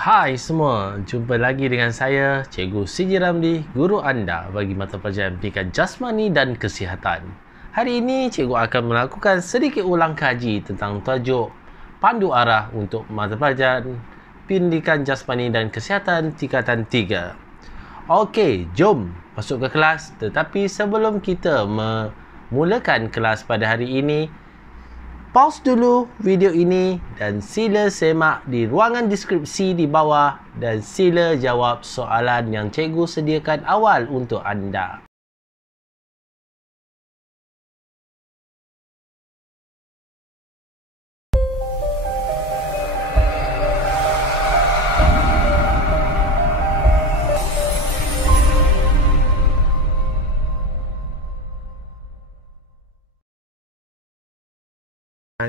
Hai semua, jumpa lagi dengan saya, Cikgu Siji Ramli, guru anda bagi mata pelajaran pendidikan jasmani dan kesihatan. Hari ini, cikgu akan melakukan sedikit ulang kaji tentang tajuk pandu arah untuk mata pelajaran pendidikan jasmani dan kesihatan tingkatan 3. Okey, jom masuk ke kelas. Tetapi sebelum kita memulakan kelas pada hari ini, pause dulu video ini dan sila semak di ruangan deskripsi di bawah dan sila jawab soalan yang cikgu sediakan awal untuk anda.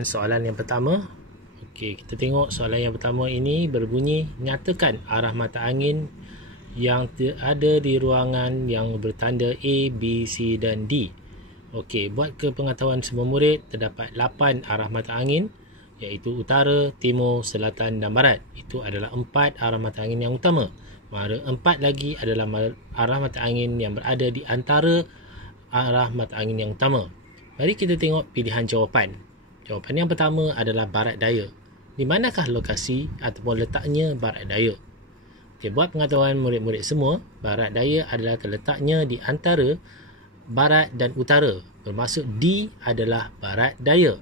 Soalan yang pertama. Okey, kita tengok soalan yang pertama ini berbunyi, nyatakan arah mata angin yang ada di ruangan yang bertanda A, B, C dan D. Okey, buat kepengetahuan semua murid, terdapat 8 arah mata angin iaitu utara, timur, selatan dan barat. Itu adalah 4 arah mata angin yang utama. Mara 4 lagi adalah arah mata angin yang berada di antara arah mata angin yang utama. Mari kita tengok pilihan jawapan. Jawapan yang pertama adalah barat daya. Di manakah lokasi ataupun letaknya barat daya? Okay, buat pengetahuan murid-murid semua, barat daya adalah terletaknya di antara barat dan utara. Bermaksud D adalah barat daya.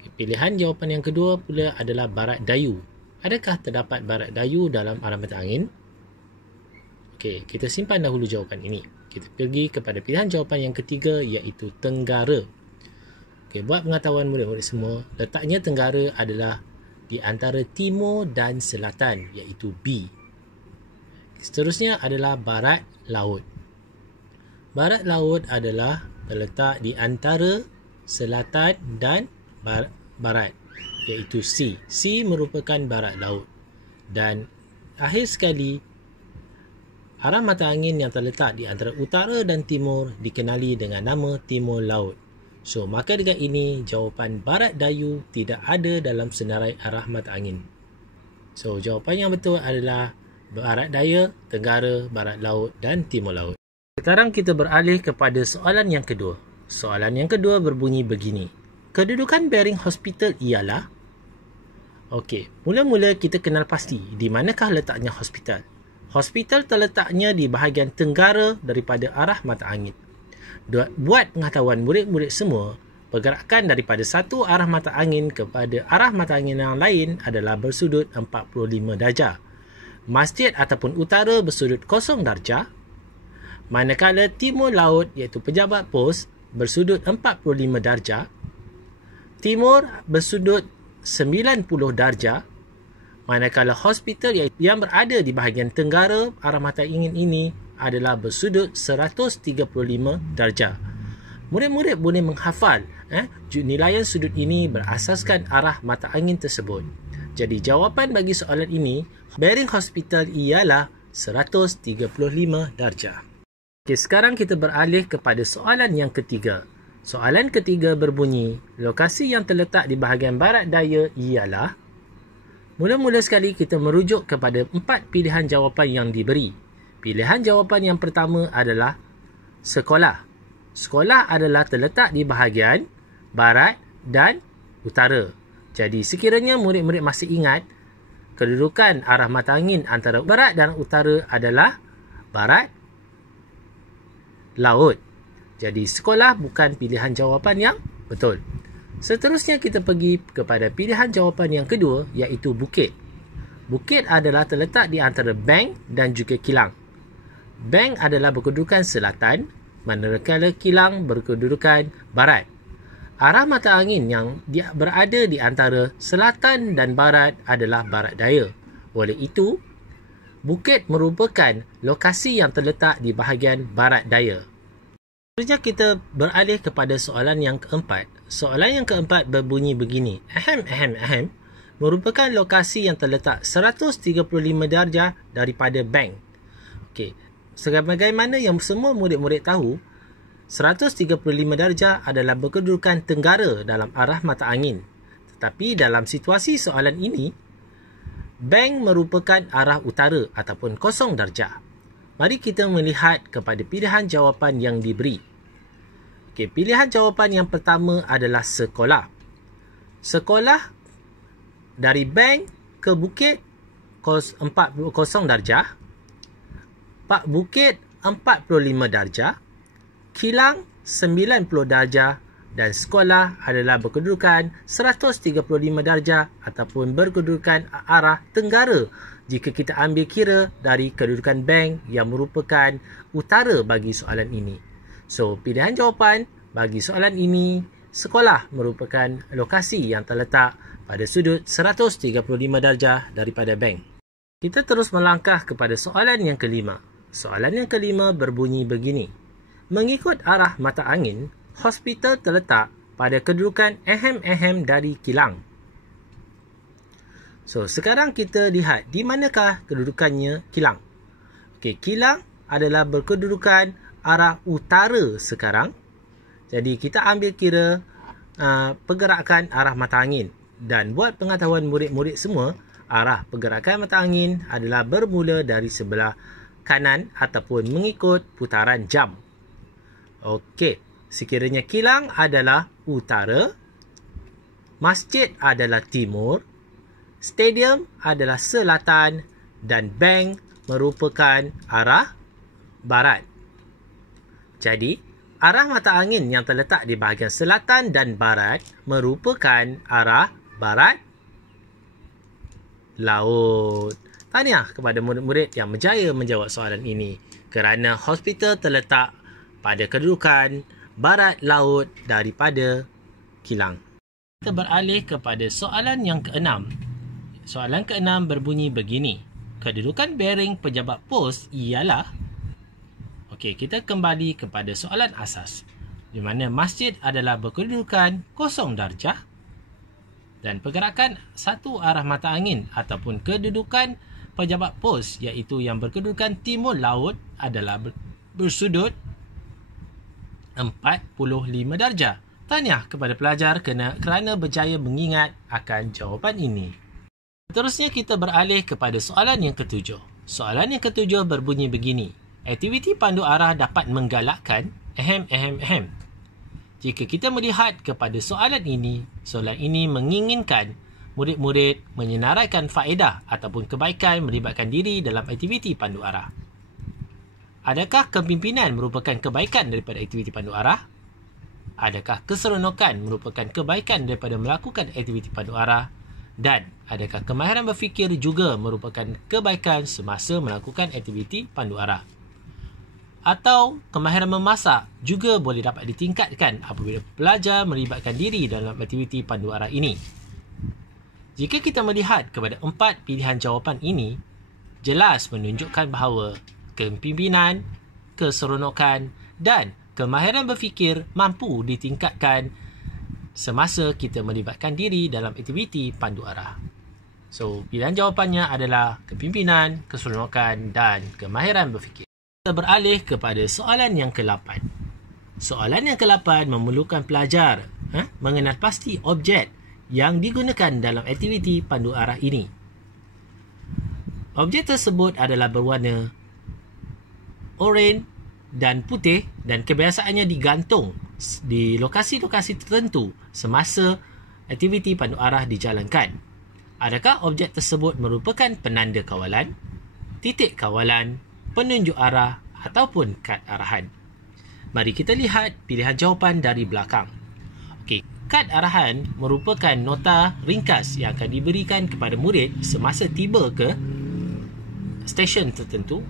Okay, pilihan jawapan yang kedua pula adalah barat dayu. Adakah terdapat barat dayu dalam arah mata angin? Okey, kita simpan dahulu jawapan ini. Kita pergi kepada pilihan jawapan yang ketiga iaitu tenggara. Okay, buat pengetahuan murid-murid semua, letaknya tenggara adalah di antara timur dan selatan iaitu B. Seterusnya adalah barat laut. Barat laut adalah terletak di antara selatan dan barat iaitu C. C merupakan barat laut. Dan akhir sekali, arah mata angin yang terletak di antara utara dan timur dikenali dengan nama timur laut. So, maka dengan ini, jawapan barat dayu tidak ada dalam senarai arah mata angin. So, jawapan yang betul adalah barat daya, tenggara, barat laut dan timur laut. Sekarang kita beralih kepada soalan yang kedua. Soalan yang kedua berbunyi begini. Kedudukan bearing hospital ialah? Okey, mula-mula kita kenal pasti di manakah letaknya hospital. Hospital terletaknya di bahagian tenggara daripada arah mata angin. Buat pengetahuan murid-murid semua, pergerakan daripada satu arah mata angin kepada arah mata angin yang lain adalah bersudut 45 darjah. Masjid ataupun utara bersudut 0 darjah, manakala timur laut iaitu pejabat pos bersudut 45 darjah, timur bersudut 90 darjah, manakala hospital yang berada di bahagian tenggara arah mata angin ini adalah bersudut 135 darjah. Murid-murid boleh menghafal nilaian sudut ini berasaskan arah mata angin tersebut. Jadi jawapan bagi soalan ini, bearing hospital ialah 135 darjah. Okey, sekarang kita beralih kepada soalan yang ketiga. Soalan ketiga berbunyi, lokasi yang terletak di bahagian barat daya ialah? Mula-mula sekali kita merujuk kepada 4 pilihan jawapan yang diberi. Pilihan jawapan yang pertama adalah sekolah. Sekolah adalah terletak di bahagian barat dan utara. Jadi sekiranya murid-murid masih ingat, kedudukan arah mata angin antara barat dan utara adalah barat laut. Jadi sekolah bukan pilihan jawapan yang betul. Seterusnya kita pergi kepada pilihan jawapan yang kedua iaitu bukit. Bukit adalah terletak di antara Bank dan juga Kilang. Bank adalah berkedudukan selatan, manakala Kilang berkedudukan barat. Arah mata angin yang berada di antara selatan dan barat adalah barat daya. Oleh itu, bukit merupakan lokasi yang terletak di bahagian barat daya. Seterusnya kita beralih kepada soalan yang keempat. Soalan yang keempat berbunyi begini. Merupakan lokasi yang terletak 135 darjah daripada Bank. Okey. Sebagaimana yang semua murid-murid tahu, 135 darjah adalah berkedudukan tenggara dalam arah mata angin. Tetapi dalam situasi soalan ini, Bank merupakan arah utara ataupun kosong darjah. Mari kita melihat kepada pilihan jawapan yang diberi. Okey, pilihan jawapan yang pertama adalah sekolah. Sekolah dari bank ke bukit 40 darjah, Pak Bukit 45 darjah, kilang 90 darjah dan sekolah adalah berkedudukan 135 darjah ataupun berkedudukan arah tenggara jika kita ambil kira dari kedudukan bank yang merupakan utara bagi soalan ini. So, pilihan jawapan bagi soalan ini, sekolah merupakan lokasi yang terletak pada sudut 135 darjah daripada bank. Kita terus melangkah kepada soalan yang kelima. Soalan yang kelima berbunyi begini. Mengikut arah mata angin, hospital terletak pada kedudukan ehem-ehem dari kilang. So, sekarang kita lihat di manakah kedudukannya kilang. Okey, kilang adalah berkedudukan arah utara sekarang. Jadi, kita ambil kira pergerakan arah mata angin. Dan buat pengetahuan murid-murid semua, arah pergerakan mata angin adalah bermula dari sebelah kanan ataupun mengikut putaran jam. Okey, sekiranya kilang adalah utara, masjid adalah timur, stadium adalah selatan dan bank merupakan arah barat. Jadi, arah mata angin yang terletak di bahagian selatan dan barat merupakan arah barat laut. Tahniah kepada murid-murid yang berjaya menjawab soalan ini kerana hospital terletak pada kedudukan barat laut daripada kilang. Kita beralih kepada soalan yang keenam. Soalan keenam berbunyi begini. Kedudukan bearing pejabat pos ialah... Okey, kita kembali kepada soalan asas. Di mana masjid adalah berkedudukan kosong darjah dan pergerakan satu arah mata angin ataupun kedudukan pejabat pos iaitu yang berkedudukan timur laut adalah bersudut 45 darjah. Tahniah kepada pelajar kerana berjaya mengingat akan jawapan ini. Seterusnya kita beralih kepada soalan yang ketujuh. Soalan yang ketujuh berbunyi begini. Aktiviti pandu arah dapat menggalakkan Jika kita melihat kepada soalan ini menginginkan murid-murid menyenaraikan faedah ataupun kebaikan melibatkan diri dalam aktiviti pandu arah. Adakah kepimpinan merupakan kebaikan daripada aktiviti pandu arah? Adakah keseronokan merupakan kebaikan daripada melakukan aktiviti pandu arah? Dan adakah kemahiran berfikir juga merupakan kebaikan semasa melakukan aktiviti pandu arah? Atau kemahiran memasak juga boleh dapat ditingkatkan apabila pelajar melibatkan diri dalam aktiviti pandu arah ini. Jika kita melihat kepada 4 pilihan jawapan ini, jelas menunjukkan bahawa kepimpinan, keseronokan dan kemahiran berfikir mampu ditingkatkan semasa kita melibatkan diri dalam aktiviti pandu arah. So, pilihan jawapannya adalah kepimpinan, keseronokan dan kemahiran berfikir. Kita beralih kepada soalan yang ke-8. Soalan yang ke-8 memerlukan pelajar mengenal pasti objek yang digunakan dalam aktiviti pandu arah ini. Objek tersebut adalah berwarna oranye dan putih dan kebiasaannya digantung di lokasi-lokasi tertentu semasa aktiviti pandu arah dijalankan. Adakah objek tersebut merupakan penanda kawalan, titik kawalan, penunjuk arah ataupun kad arahan? Mari kita lihat pilihan jawapan dari belakang. Okey, kad arahan merupakan nota ringkas yang akan diberikan kepada murid semasa tiba ke stesen tertentu.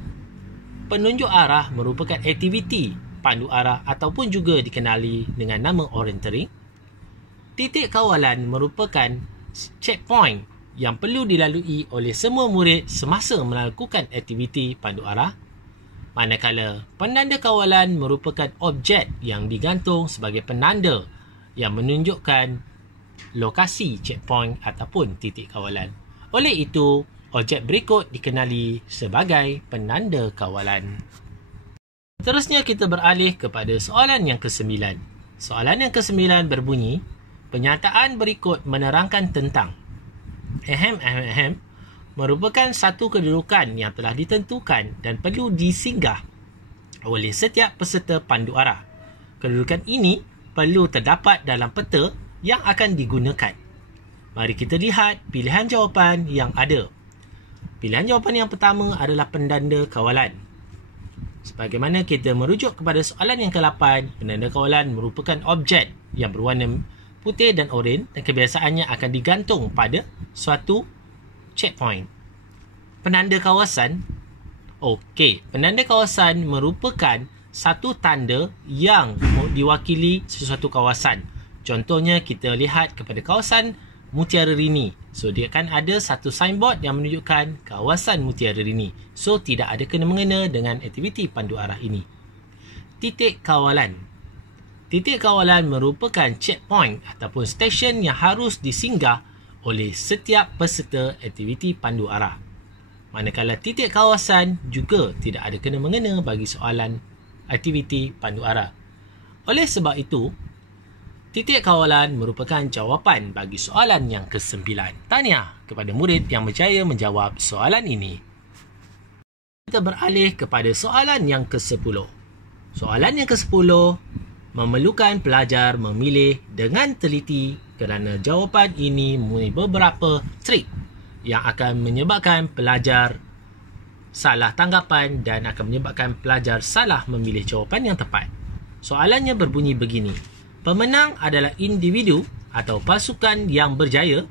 Penunjuk arah merupakan aktiviti pandu arah ataupun juga dikenali dengan nama orientering. Titik kawalan merupakan checkpoint yang perlu dilalui oleh semua murid semasa melakukan aktiviti pandu arah. Manakala penanda kawalan merupakan objek yang digantung sebagai penanda yang menunjukkan lokasi checkpoint ataupun titik kawalan. Oleh itu, objek berikut dikenali sebagai penanda kawalan. Seterusnya kita beralih kepada soalan yang ke-9. Soalan yang ke-9 berbunyi, penyataan berikut menerangkan tentang merupakan satu kedudukan yang telah ditentukan dan perlu disinggah oleh setiap peserta pandu arah. Kedudukan ini perlu terdapat dalam peta yang akan digunakan. Mari kita lihat pilihan jawapan yang ada. Pilihan jawapan yang pertama adalah penanda kawalan. Sebagaimana kita merujuk kepada soalan yang ke-8, penanda kawalan merupakan objek yang berwarna putih dan oranye dan kebiasaannya akan digantung pada suatu checkpoint. Penanda kawasan. Penanda kawasan merupakan satu tanda yang diwakili sesuatu kawasan. Contohnya kita lihat kepada kawasan Mutiara Rini. So dia akan ada satu signboard yang menunjukkan kawasan Mutiara Rini. So tidak ada kena-mengena dengan aktiviti pandu arah ini. Titik kawalan. Titik kawalan merupakan checkpoint ataupun stesen yang harus disinggah oleh setiap peserta aktiviti pandu arah. Manakala titik kawasan juga tidak ada kena-mengena bagi soalan aktiviti pandu arah. Oleh sebab itu, titik kawalan merupakan jawapan bagi soalan yang ke-9. Tahniah kepada murid yang berjaya menjawab soalan ini. Kita beralih kepada soalan yang ke-10. Soalan yang ke-10 memerlukan pelajar memilih dengan teliti kerana jawapan ini mempunyai beberapa trik yang akan menyebabkan pelajar salah tanggapan dan akan menyebabkan pelajar salah memilih jawapan yang tepat. Soalannya berbunyi begini. Pemenang adalah individu atau pasukan yang berjaya.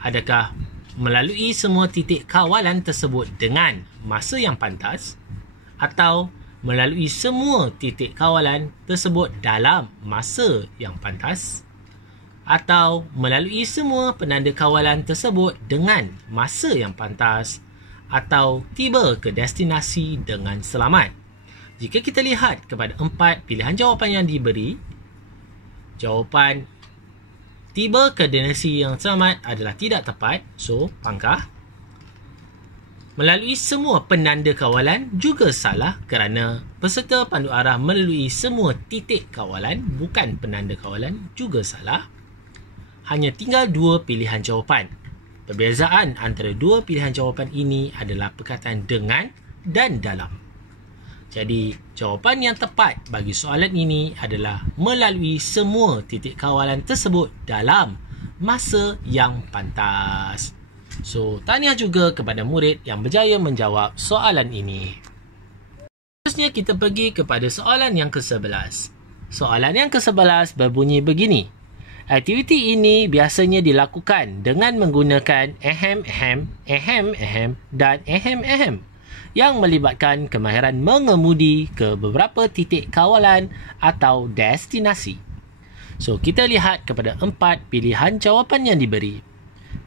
Adakah melalui semua titik kawalan tersebut dengan masa yang pantas atau melalui semua titik kawalan tersebut dalam masa yang pantas atau melalui semua penanda kawalan tersebut dengan masa yang pantas atau tiba ke destinasi dengan selamat. Jika kita lihat kepada 4 pilihan jawapan yang diberi, jawapan tiba ke destinasi yang selamat adalah tidak tepat, so pangkah. Melalui semua penanda kawalan juga salah kerana peserta pandu arah melalui semua titik kawalan bukan penanda kawalan juga salah. Hanya tinggal 2 pilihan jawapan. Perbezaan antara 2 pilihan jawapan ini adalah perkataan dengan dan dalam. Jadi, jawapan yang tepat bagi soalan ini adalah melalui semua titik kawalan tersebut dalam masa yang pantas. So, tahniah juga kepada murid yang berjaya menjawab soalan ini. Seterusnya kita pergi kepada soalan yang ke-11. Soalan yang ke-11 berbunyi begini. Aktiviti ini biasanya dilakukan dengan menggunakan dan yang melibatkan kemahiran mengemudi ke beberapa titik kawalan atau destinasi. So, kita lihat kepada 4 pilihan jawapan yang diberi.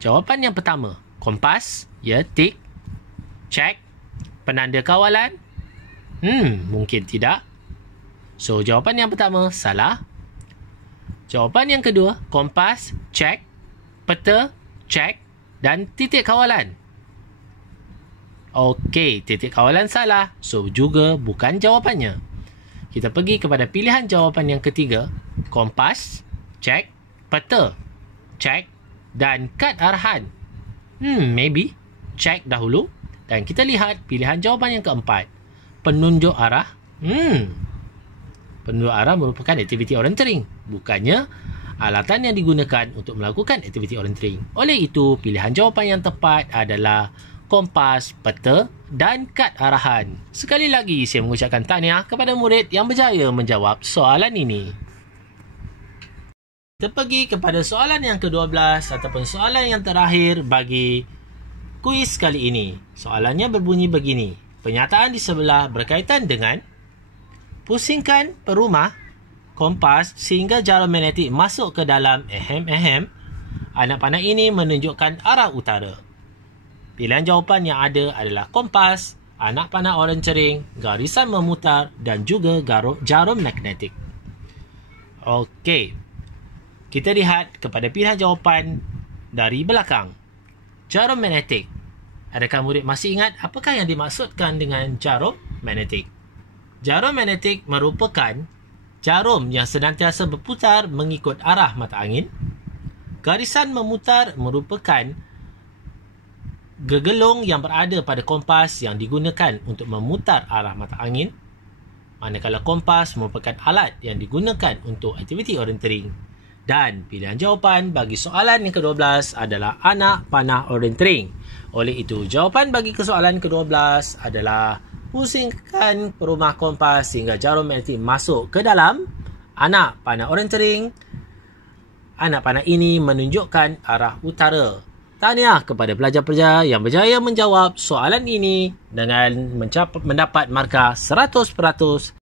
Jawapan yang pertama, kompas, tick, check, penanda kawalan. Mungkin tidak. So, jawapan yang pertama salah. Jawapan yang kedua, kompas, check, peta, check dan titik kawalan. Okey, titik kawalan salah. So, juga bukan jawapannya. Kita pergi kepada pilihan jawapan yang ketiga, kompas, check, peta, check dan kad arahan. Maybe. Check dahulu. Dan kita lihat pilihan jawapan yang keempat. Penunjuk arah. Penunjuk arah merupakan aktiviti orientering. Bukannya alatan yang digunakan untuk melakukan aktiviti orientering. Oleh itu, pilihan jawapan yang tepat adalah kompas, peta dan kad arahan. Sekali lagi, saya mengucapkan tahniah kepada murid yang berjaya menjawab soalan ini. Kita pergi kepada soalan yang ke-12 ataupun soalan yang terakhir bagi kuis kali ini. Soalannya berbunyi begini. Penyataan di sebelah berkaitan dengan pusingkan perumah kompas sehingga jarum magnetik masuk ke dalam anak panah ini menunjukkan arah utara. Pilihan jawapan yang ada adalah kompas, anak panah orientering, garisan memutar dan juga jarum magnetik. Okey. Kita lihat kepada pilihan jawapan dari belakang. Jarum magnetik. Adakah murid masih ingat apakah yang dimaksudkan dengan jarum magnetik? Jarum magnetik merupakan jarum yang senantiasa berputar mengikut arah mata angin. Garisan memutar merupakan gegelung yang berada pada kompas yang digunakan untuk memutar arah mata angin, manakala kompas merupakan alat yang digunakan untuk aktiviti orientering. Dan pilihan jawapan bagi soalan yang ke-12 adalah anak panah orientering. Oleh itu, jawapan bagi soalan ke-12 adalah pusingkan perumah kompas sehingga jarum magnetik masuk ke dalam anak panah orientering. Anak panah ini menunjukkan arah utara. Tahniah kepada pelajar-pelajar yang berjaya menjawab soalan ini dengan mendapat markah 100%.